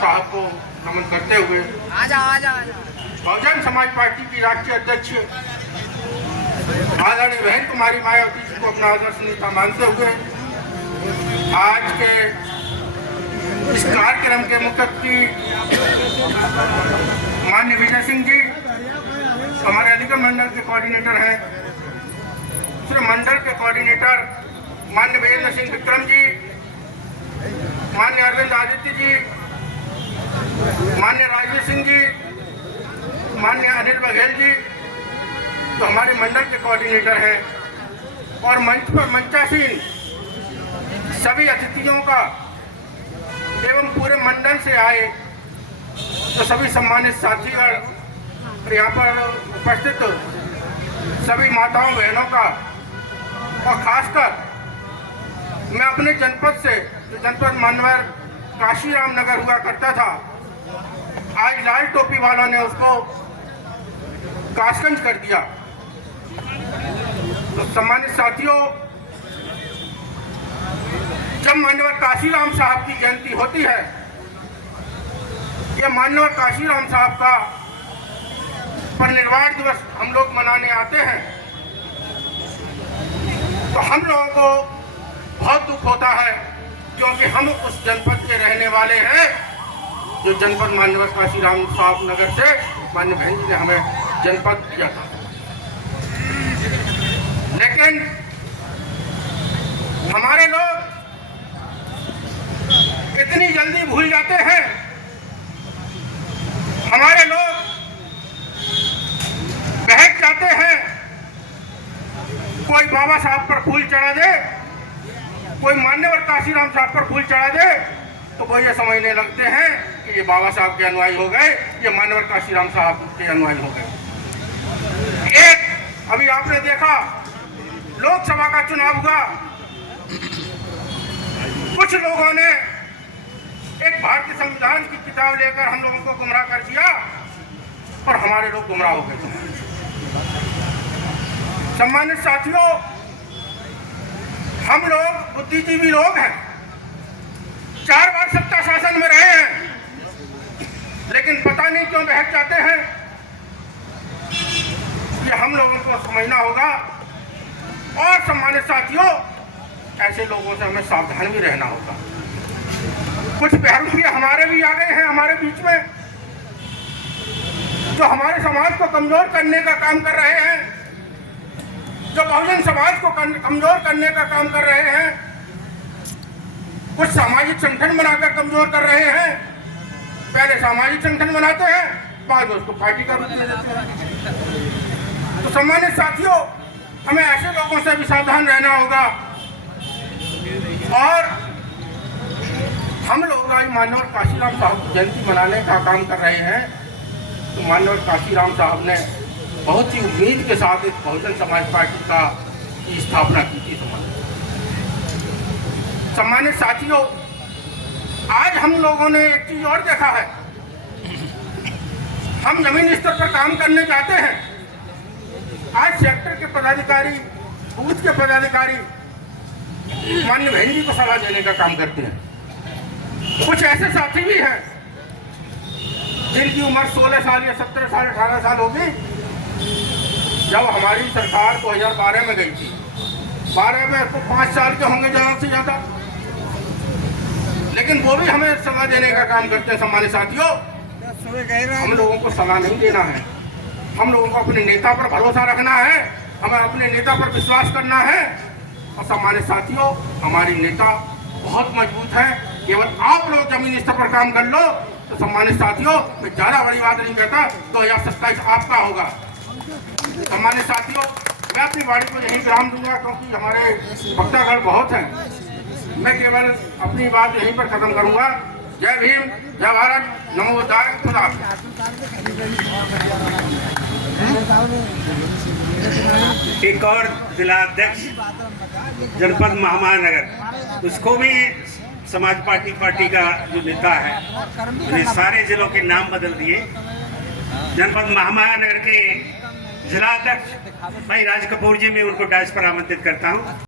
साहब को नमन करते हुए बहुजन समाज पार्टी की राष्ट्रीय अध्यक्ष आदरणीय बहन कुमारी मायावती जी को अपना आदर्श नेता मानते हुए आज के इस कार्यक्रम के मुख्य अतिथि माननीय विजय सिंह जी हमारे अलीगढ़ मंडल के कोऑर्डिनेटर हैं, दूसरे मंडल के कोऑर्डिनेटर माननीय वीरेंद्र सिंह विक्रम जी, माननीय अरविंद आदित्य जी, माननीय राजवीर सिंह जी, माननीय अनिल बघेल जी तो हमारे मंडल के कोऑर्डिनेटर हैं, और मंच पर मंचासीन सभी अतिथियों का एवं पूरे मंडल से आए तो सभी सम्मानित साथीगण और यहाँ पर उपस्थित सभी माताओं बहनों का, और खासकर मैं अपने जनपद से जो जनपद मानवर काशीराम नगर हुआ करता था, आज लाल टोपी वालों ने उसको कासगंज कर दिया। तो सम्मानित साथियों, जब मान्यवर काशीराम साहब की जयंती होती है, यह मान्यवर काशीराम साहब का परिनिर्वाण दिवस हम लोग मनाने आते हैं, तो हम लोगों को बहुत दुख होता है क्योंकि हम उस जनपद के रहने वाले हैं जो जनपद मान्यवर काशीराम साहब नगर से मान्य बहन जी ने हमें जनपद दिया था। लेकिन हमारे लोग इतनी जल्दी भूल जाते हैं, हमारे लोग बहक जाते हैं। कोई बाबा साहब पर फूल चढ़ा दे, कोई मान्यवर काशीराम साहब पर फूल चढ़ा दे तो वो ये समझने लगते हैं कि ये बाबा साहब के अनुयायी हो गए, ये मान्यवर काशीराम साहब के अनुयायी हो गए। एक अभी आपने देखा लोकसभा का चुनाव हुआ, कुछ लोगों ने एक भारतीय संविधान की किताब लेकर हम लोगों को गुमराह कर दिया और हमारे लोग गुमराह हो गए। सम्मानित साथियों, हम लोग बुद्धिजीवी लोग हैं, 4 बार सत्ता शासन में रहे हैं, लेकिन पता नहीं क्यों बहक जाते हैं। ये हम लोगों को समझना होगा, और सम्मानित साथियों, ऐसे लोगों से हमें सावधान भी रहना होगा। कुछ बहरूपिये हमारे भी आ गए हैं हमारे बीच में, जो हमारे समाज को कमजोर करने का काम कर रहे हैं, जो बहुजन समाज को कमजोर करने का काम कर रहे हैं, कुछ सामाजिक संगठन बनाकर कमजोर कर रहे हैं। पहले सामाजिक संगठन बनाते हैं, बाद में उसको पार्टी का रूप दे देते हैं। तो सम्मानित साथियों, हमें ऐसे लोगों से भी सावधान रहना होगा। और हम लोग आज मान्यवर काशीराम साहब की जयंती मनाने का काम कर रहे हैं, तो मान्यवर काशीराम साहब ने बहुत ही उम्मीद के साथ इस बहुजन समाज पार्टी की स्थापना की थी। सम्मानित साथियों, आज हम लोगों ने एक चीज और देखा है, हम जमीन स्तर पर काम करने जाते हैं, आज सेक्टर के पदाधिकारी, बूथ के पदाधिकारी मान्य बहन जी को सलाह देने का काम करते हैं। कुछ ऐसे साथी भी हैं जिनकी उम्र 16 साल या 17 साल 18 साल होगी। जब हमारी सरकार 2012 में गई थी, 12 में तो 5 साल के होंगे ज़्यादा से ज़्यादा, लेकिन वो भी हमें सलाह देने का काम करते हैं। सम्मानित साथियों, हम लोगों को सलाह नहीं देना है, हम लोगों को अपने नेता पर भरोसा रखना है, हमें अपने नेता पर विश्वास करना है। और सम्मानित साथियों, हमारी नेता बहुत मजबूत है, केवल आप लोग जमीन स्तर पर काम कर लो। तो सम्मानित साथियों, मैं ज़्यादा बड़ी बात नहीं कहता, 2027 आपका होगा। सम्मानित साथियों, मैं अपनी वाणी को यहीं विराम दूंगा क्योंकि हमारे वक्तागण बहुत हैं। मैं केवल अपनी बात यहीं पर खत्म करूंगा। जय भीम, जय भारत, नमो बुद्धाय, खुदा। एक और जिला अध्यक्ष जनपद महामहानगर, उसको भी समाज पार्टी का जो नेता है, उन्हें सारे जिलों के नाम बदल दिए। जनपद महामहानगर के जिला अध्यक्ष भाई राज कपूर जी, मैं उनको डायस पर आमंत्रित करता हूं।